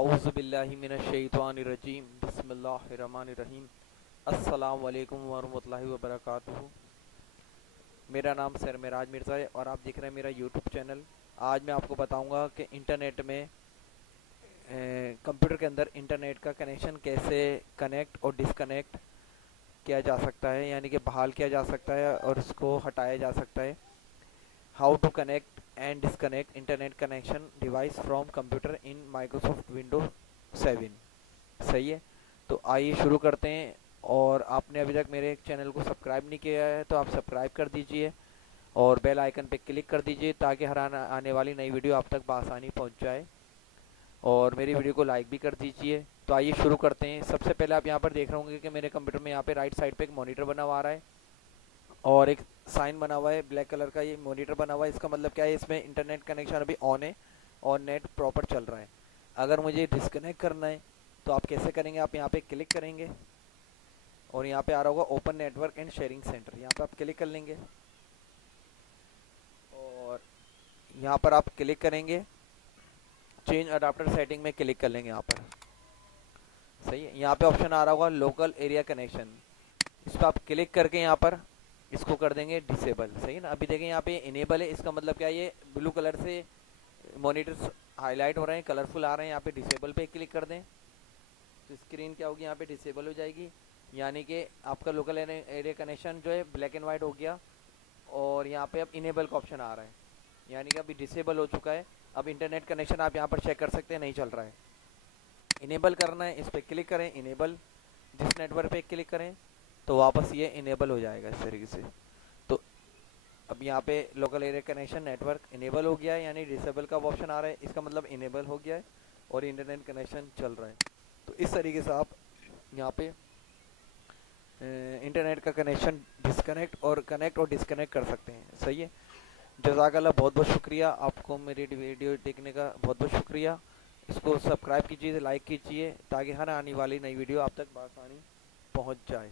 औज़ुबिल्लाहि मिनश्शैतानिर्रजीम बिस्मिल्लाहिर्रहमानिर्रहीम अस्सलामु अलैकुम वरहमतुल्लाहि वबरकातुहू। मेरा नाम सरमराज मिर्ज़ा है और आप देख रहे हैं मेरा यूट्यूब चैनल। आज मैं आपको बताऊंगा कि इंटरनेट में कंप्यूटर के अंदर इंटरनेट का कनेक्शन कैसे कनेक्ट और डिसकनेक्ट किया जा सकता है, यानी कि बहाल किया जा सकता है और उसको हटाया जा सकता है। How to connect and disconnect internet connection device from computer in Microsoft Windows 7। सही है, तो आइए शुरू करते हैं। और आपने अभी तक मेरे चैनल को सब्सक्राइब नहीं किया है तो आप सब्सक्राइब कर दीजिए और बेल आइकन पे क्लिक कर दीजिए ताकि हर आने वाली नई वीडियो आप तक बआसानी पहुंच जाए, और मेरी वीडियो को लाइक भी कर दीजिए। तो आइए शुरू करते हैं। सबसे पहले आप यहाँ पर देख रहे होंगे कि मेरे कंप्यूटर में यहाँ पे राइट साइड पे एक मॉनिटर बना हुआ आ रहा है और एक साइन बना हुआ है ब्लैक कलर का। ये मॉनिटर बना हुआ है, इसका मतलब क्या है, इसमें इंटरनेट कनेक्शन अभी ऑन है और नेट प्रॉपर चल रहा है। अगर मुझे डिस्कनेक्ट करना है तो आप कैसे करेंगे, आप यहाँ पे क्लिक करेंगे और यहाँ पे आ रहा होगा open network and sharing centre, यहाँ पे आप क्लिक कर लेंगे और यहाँ पर आप क्लिक करेंगे, चेंज अडाप्टर सेटिंग में क्लिक कर लेंगे यहाँ पर। सही है, यहाँ पे ऑप्शन आ रहा होगा लोकल एरिया कनेक्शन, इस पर आप क्लिक करके यहाँ पर इसको कर देंगे डिसेबल। सही है ना, अभी देखें यहाँ पे इनेबल है, इसका मतलब क्या है, ये ब्लू कलर से मॉनिटर्स हाईलाइट हो रहे हैं, कलरफुल आ रहे हैं। यहाँ पे डिसेबल पे क्लिक कर दें तो स्क्रीन क्या होगी, यहाँ पे डिसेबल हो जाएगी, यानी कि आपका लोकल एरिया कनेक्शन जो है ब्लैक एंड वाइट हो गया और यहाँ पे अब इनेबल का ऑप्शन आ रहा है, यानी कि अभी डिसेबल हो चुका है। अब इंटरनेट कनेक्शन आप यहाँ पर चेक कर सकते हैं, नहीं चल रहा है। इनेबल करना है, इस पर क्लिक करें, इनेबल जिस नेटवर्क पे क्लिक करें तो वापस ये इनेबल हो जाएगा इस तरीके से। तो अब यहाँ पे local area connection network enable हो गया है, यानी डिसेबल का ऑप्शन आ रहा है, इसका मतलब इनेबल हो गया है और इंटरनेट कनेक्शन चल रहा है। तो इस तरीके से आप यहाँ पे इंटरनेट का कनेक्शन कनेक्ट और डिसकनेक्ट कर सकते हैं। सही है, जज़ाकल्लाह, बहुत बहुत शुक्रिया आपको, मेरी वीडियो देखने का बहुत बहुत शुक्रिया। इसको सब्सक्राइब कीजिए, लाइक कीजिए ताकि हर आने वाली नई वीडियो आप तक बआसानी पहुँच जाए।